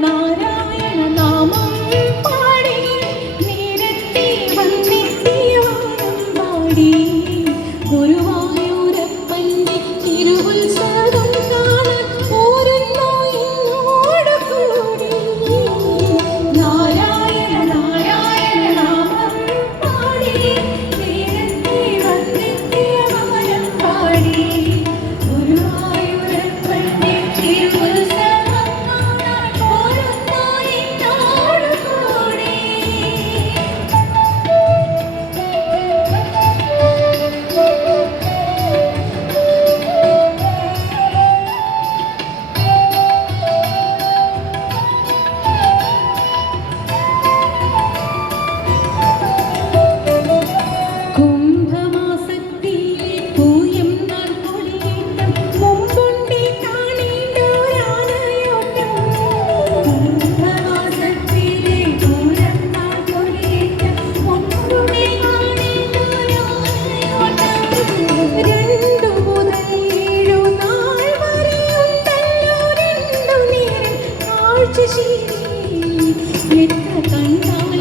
നാരായണ നാമം പാടി നേരത്തെ വന്നെത്തിയ വാനം പാടി ഗുരുവായൂരപ്പന്റെ തിരുവുത്സവം കാണാൻ പോരുന്നു എന്നോട് കൂടി നാരായണ നാരായണ നാമം പാടി നേരത്തെ വന്നെത്തിയ വാനം പാടി ഗുരുവായൂരപ്പന്റെ തിരുവുത്സവം കാണാൻ പോരുന്നു എന്നോട് കൂടി കുംഭമാസത്തിലെ പൂയം നാൾ കൊടിയേറ്റം മുമ്പുണ്ടേ കാണേണ്ടോരാനയോട്ടം കുംഭമാസത്തിലെ പൂയം നാൾ കൊടിയേറ്റം മുമ്പുണ്ടേ കാണേണ്ടോരാനയോട്ടം 2 മുതൽ 7 നാൾ വരെയുണ്ടല്ലോ 2 നേരം കാഴ്ച ശീലി എത്ര കണ്ടാൽ